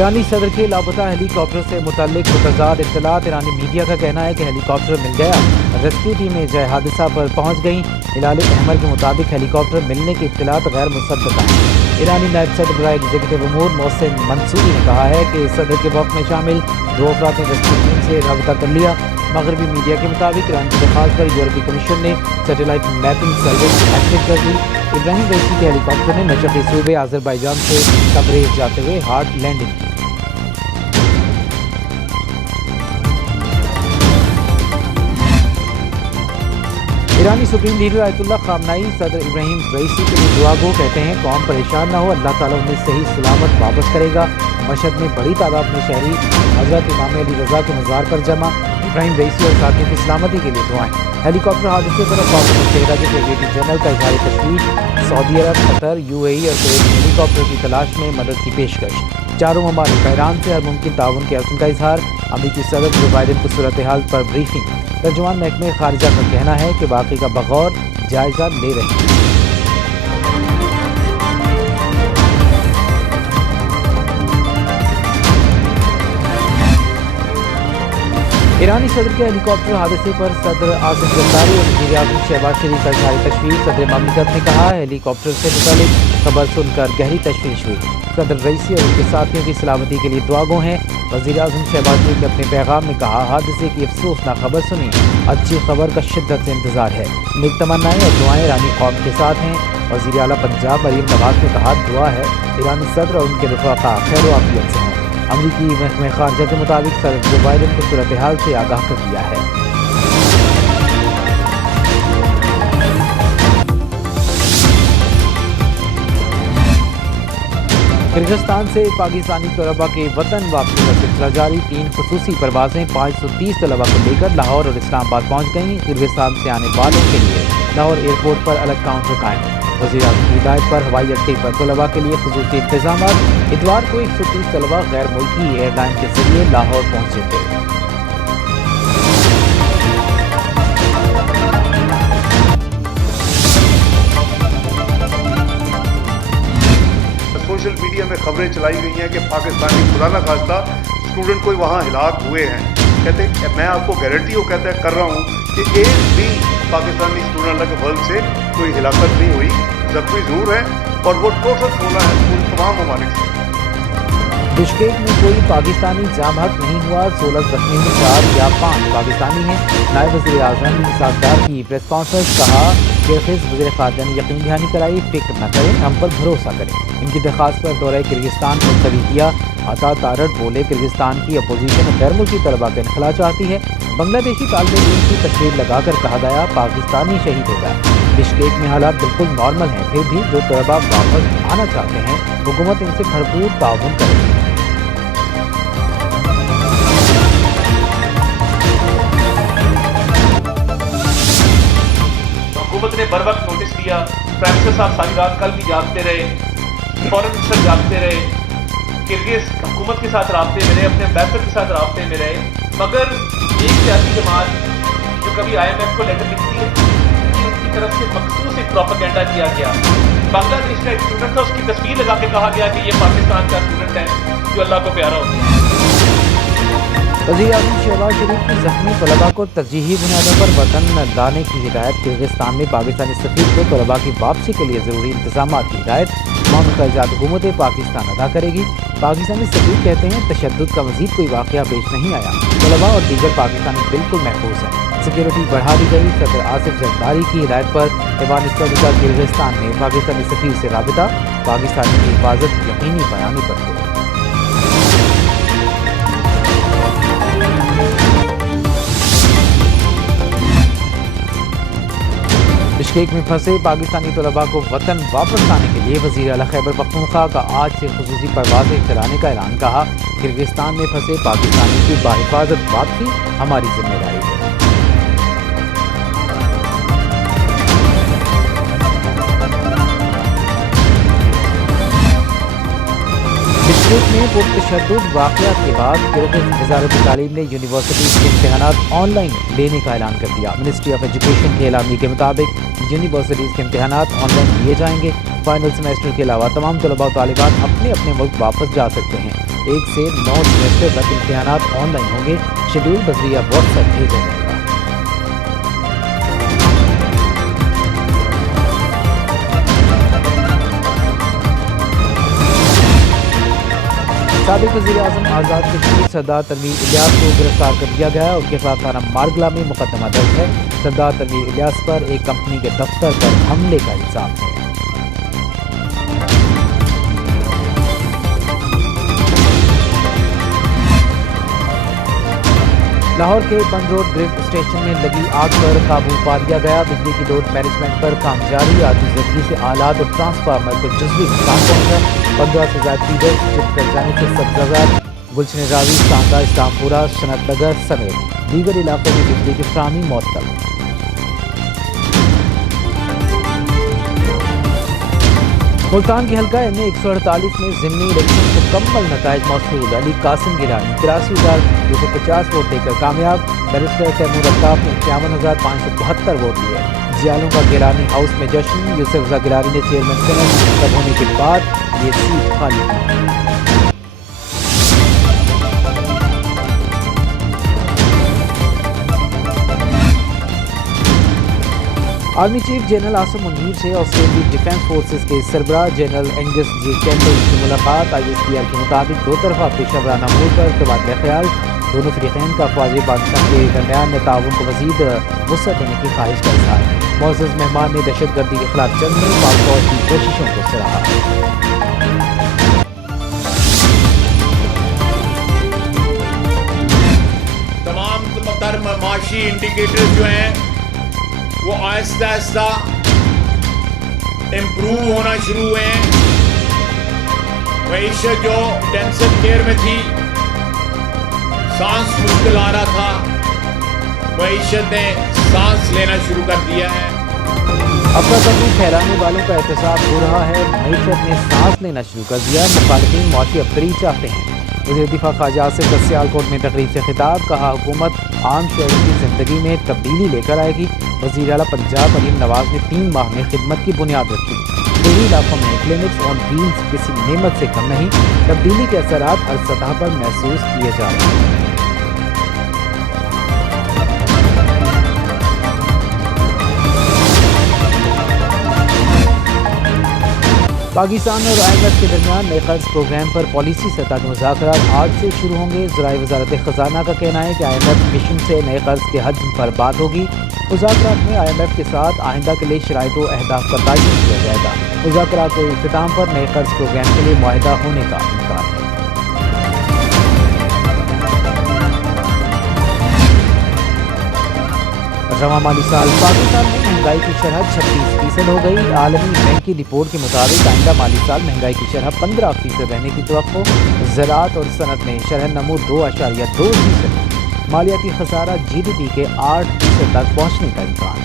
ईरानी सदर के लापता हेली कॉप्टर से मुतल्लिक मुतज़ाद इत्तलात। ईरानी मीडिया का कहना है कि हेलीकॉप्टर मिल गया, रेस्क्यू टीमें जय हादसा पर पहुंच गईं। हिलाल अहमर के मुताबिक हेलीकॉप्टर मिलने की इत्तलात गैर मुसद्दक़ा हैं। ईरानी नायब सदर बराए एग्जीक्यूटिव अमूर मोहसिन मंसूरी ने कहा है कि सदर के वक्त में शामिल 2 अफराद ने रेस्क्यू टीम से रब्ता कर लिया। मगरबी मीडिया के मुताबिक ईरान की दरख्वास्त पर यूरोपीय कमीशन ने सैटेलाइट मैपिंग सर्विस एक्टिव कर दी। इब्राहिम रईसी के हेलीकॉप्टर ने मशरक़ी सूबे आज़रबाईजान से तबरेज़ जाते हुए हार्ड लैंडिंग की। ईरानी सुप्रीम लीडर आयतुल्लाह ख़ामनाई सदर इब्राहिम रईसी के लिए दुआ गो। कहते हैं कौम परेशान न हो, अल्लाह ताला उन्हें सही सलामत वापस करेगा। मशहद में बड़ी तादाद में शहरी हज़रत इमाम अली रज़ा के मज़ार पर जमा। इब्राहिम रईसी और साथियों की सलामती के लिए दुआएं। हेलीकॉप्टर हादसे पर अक़वाम मुत्तहिदा के सेक्रेटरी जनरल का इज़हार तशवीश। सऊदी अरब, कतर, UAE और कुवैत में हेलीकॉप्टर की तलाश में मदद की पेशकश। चारों ममालिक का ईरान से हर मुमकिन ताउन के अज़्म का इज़हार। अमरीकी सदर जो बाइडन को सूरत हाल पर ब्रीफिंग। तर्जुमान महकमे खारिजा का कहना है कि बाकी का बगौर जायजा ले रहे हैं। ईरानी सदर के हेलीकॉप्टर हादसे पर सदर आसिफ जरदारी और वज़ीर आज़म शहबाज शरीफ का इज़हार तशवीश। सदर ममलिकत ने कहा हेलीकॉप्टर से मुतालिक खबर सुनकर गहरी तशवीश हुई। सदर रईसी और उनके साथियों की सलामती के लिए दुआ गो हैं। वज़ीर आज़म शहबाज शरीफ ने अपने पैगाम में कहा हादसे की अफसोसनाक खबर सुनी, अच्छी खबर का शिद्दत से इंतज़ार है। नेक तमन्नाएं और दुआएं ईरानी कौम के साथ हैं। वज़ीर आला पंजाब मरीम नवाज ने कहा दुआ है ईरानी सदर और उनके रफ़ाक़ा खैर व आफ़ियत से हों। अमरीकी महकमे खारजा के मुताबिक सदर जो बाइडन को सूरत हाल से आगाह कर दिया है। किर्गिस्तान से पाकिस्तानी तलबा के वतन वापसी का सिलसिला जारी। 3 खुसूसी परवाजें 530 तलबा को लेकर लाहौर और इस्लामाबाद पहुँच गईं। किर्गिस्तान से आने वालों के लिए लाहौर एयरपोर्ट पर अलग काउंटर कायम। वज़ीर आज़म की हिदायत पर हवाई अड्डे पर तलबा के लिए खुसूसी इंतजाम। इतवार को 130 तलबा गैर मुल्की एयरलाइन के जरिए लाहौर पहुँचे थे। सोशल मीडिया में खबरें चलाई गई हैं कि पाकिस्तानी खुदा न खास्ता स्टूडेंट कोई वहाँ हिलाक हुए हैं। कहते मैं आपको गारंटी हो कहते कर रहा हूँ कि एक भी पाकिस्तानी स्टूडेंट अलग वर्ल्ड से कोई हिलाकत नहीं हुई, जख्मी जरूर है और वो टोटल सोना है पूरे तमाम ममालिक से। बिश्केक में कोई पाकिस्तानी जाम हक नहीं हुआ। 16 जख्मी में 4 या 5 पाकिस्तानी हैं। नायब वज़ीर आज़म साकदार की प्रेस कॉन्फ्रेंस। कहा किर्गिज़ वज़ीर ख़ारजा ने यकीन दहानी कराई, फिक्र न करें, हम पर भरोसा करें। इनकी दरख्वास्त पर दौरे किर्गिस्तान मुलतवी किया। अता तारड़ बोले किर्गिस्तान की अपोजिशन गैर मुल्की तलबा का इनखला चाहती है। बांग्लादेशी तालिब इल्म की तस्वीर लगाकर कहा गया पाकिस्तानी शहीद हो गया। बिश्केक में हालात बिल्कुल नॉर्मल हैं, फिर भी जो तलबा वापस आना चाहते हैं हुकूमत इनसे भरपूर ताउन करेगी। हुकूमत ने बर वक्त नोटिस दिया। प्राइम मिनिस्टर साहब सारी रात कल भी जागते रहे, फॉरेन मिनिस्टर जागते रहे, किर्गिज़ हुकूमत के साथ राब्ते में रहे, अपने एम्बेसडर के साथ राब्ते में रहे, मगर एक सियासी जमात जो कभी IMF को लेटर लिखती है कि उनकी तरफ से मखसूस एक प्रोपेगेंडा किया गया। बांग्लादेश का एक स्टूडेंट था, उसकी तस्वीर लगा के कहा गया कि ये पाकिस्तान का स्टूडेंट है जो अल्लाह को प्यारा होता है। वज़ीर आज़म शहबाज शरीफ की ज़ख्मी तलबा को तरजीही बुनियादों पर वतन लाने की हिदायत। किर्गिस्तान में पाकिस्तानी सफ़ीर को तलबा की वापसी के लिए ज़रूरी इंतजाम की हिदायत। तमाम ख़र्चात हुकूमत पाकिस्तान अदा करेगी। पाकिस्तानी सफ़ीर कहते हैं तशद्दुद का मज़ीद कोई वाक़या पेश नहीं आया। तलबा और दीगर पाकिस्तानी बिल्कुल महफूज हैं। सिक्योरिटी बढ़ा दी गई। सदर आसिफ जरदारी की हिदायत पर ऐवान सदर किर्गिस्तान में पाकिस्तानी सफ़ीर से राबिता। पाकिस्तानी की हिफाजत यकीनी बनाने पर जोर। बिश्केक में फंसे पाकिस्तानी तलबा को वतन वापस लाने के लिए वज़ीर आला खैबर पख्तूनख्वा का आज से खुसूसी परवाज़ें चलाने का ऐलान। कहा किर्गिस्तान में फंसे पाकिस्तानी की बाहिफाजत वापसी हमारी जिम्मेदारी है। बिश्केक में पुरतशद्दुद वाक़यात के बाद किर्गिज़ वज़ारत तालीम ने यूनिवर्सिटी के इम्तहानात ऑनलाइन लेने का ऐलान कर दिया। मिनिस्ट्री ऑफ एजुकेशन के एलामी के मुताबिक यूनिवर्सिटीज़ के इम्तहानात ऑनलाइन लिए जाएंगे। फाइनल सेमेस्टर के अलावा तमाम तलबा और तालिबात अपने अपने मुल्क वापस जा सकते हैं। 1 से 9 सेमेस्टर तक इम्तिहानात ऑनलाइन होंगे। शेड्यूल बजरिया व्हाट्सएप भेजा जाएगा। साबिक वज़ीर-ए-आज़म आज़ाद कश्मीर सरदार तनवीर इलियास को गिरफ्तार कर लिया गया। उनके खिलाफ थाना मारगला में मुकदमा दर्ज है। सरदार तनवीर इलियास पर एक कंपनी के दफ्तर पर हमले का इल्जाम है। लाहौर के बंद रोड ग्रिड स्टेशन में लगी आग पर काबू पा लिया गया। बिजली की लोड मैनेजमेंट पर काम जारी। आधी जिंदगी से आलात और ट्रांसफार्मर को जुज़वी नुकसान पहुंचा। 15 से ज़्यादा फीडर चिप कर जाने से सब्जाबाद, गुलशन रावी, सांगा, इस्लामपुरा, सनत नगर समेत दीगर इलाकों में बिजली की फराहमी मुअत्तल। मुल्तान के हल्का एन 148 में ज़िमनी इलेक्शन को मुकम्मल नताइज मौसूल। अली कासिम गिलानी 83,250 वोट देकर कामयाब। बैरिस्टर तैमूर अल्ताफ ने 51,572 वोट लिए। जियालों का गिलानी हाउस में जश्न। यूसुफ रज़ा गिलानी ने चेयरमैन सेनेट मुंतखब होने के बाद ये सीट खाली की। Army chief general Asim Munir से ऑस्ट्रेलियाई डिफेंस फोर्सेस के सरबराह जनरल एंगस जे कैम्पबेल की मुलाकात। ISPR के मुताबिक दो तरफा पेशेवराना मोड़ पर तबादला ख्याल। दोनों फरीकैन का ख्वाजा पाकिस्तान के दरमियान ताउन को मज़ीद वसअत देने की ख्वाहिश का इज़हार। मुअज़्ज़ज़ मेहमान ने दहशतगर्दी के खिलाफ जंग में पाक फौज की कोशिशों को सराहा। तमाम माशी इंडिकेटर जो हैं वो आहिस्ता आहिस्ता इम्प्रूव होना शुरू हुए हैं। मईशत जो टेंशन केयर में थी, सांस मुश्किल आ रहा था, मईशत ने सांस लेना शुरू कर दिया है। अफरा तफरी फैलाने वालों का एहतसाब हो रहा है। मईशत ने सांस लेना शुरू कर दिया। मुखालिफिन मौसी अबतरी चाहते हैं। वज़ीर दिफा ख्वाजा आसिफ का सियालकोट में तकरीब से खिताब। कहा हुकूमत आम शहरी की ज़िंदगी में तब्दीली लेकर आएगी। वज़ीर आला पंजाब मरीम नवाज ने 3 माह में खिदमत की बुनियाद रखी। शहरी इलाकों में क्लिनिक्स ऑन व्हील्स किसी नेमत से कम नहीं। तब्दीली के असरात हर सतह पर महसूस किए जा रहे हैं। पाकिस्तान और IMF के दरमियान नए कर्ज प्रोग्राम पर पॉलिसी सतह के मुज़ाकरात आज से शुरू होंगे। ज़राए वज़ारत ख़ज़ाना का कहना है कि IMF मिशन से नए कर्ज के हज्म पर बात होगी। मुज़ाकरात में IMF के साथ आइंदा के लिए शराइत व अहदाफ का तयन किया जाएगा। मुज़ाकरात के इख्तिताम पर नए कर्ज प्रोग्राम के लिए मुआहिदा होने का इम्कान है। रवा माली साल पाकिस्तान में महंगाई की शरह 36% हो गई। आलमी बैंक की रिपोर्ट के मुताबिक आइंदा माली साल महंगाई की शरह 15% रहने की तवक्को। ज़राअत और सनत में शरह नमू 2.2%। मालियाती खसारा GDP के 8% तक पहुँचने का इम्कान।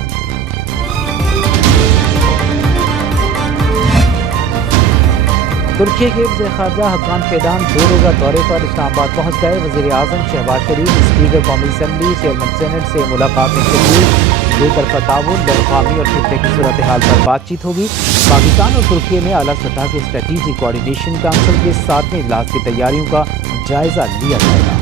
तुर्की के वज़ीर ख़ारजा हक्कान फ़ेदान 2 रोज़ा दौरे पर इस्लामाबाद पहुँच गए। वज़ीर-ए-आज़म शहबाज शरीफ, स्पीकर कौमी असम्बली, चेयरमैन सेनेट से मुलाकात में शरीक। दो तरफा ताउन, बैनुल-अक़वामी और खित्ते की सूरत हाल पर बातचीत होगी। पाकिस्तान और तुर्की में आला सतह के स्ट्रेटेजिक कोऑर्डिनेशन काउंसिल के 7वें इजलास की तैयारियों का जायज़ा लिया जाएगा।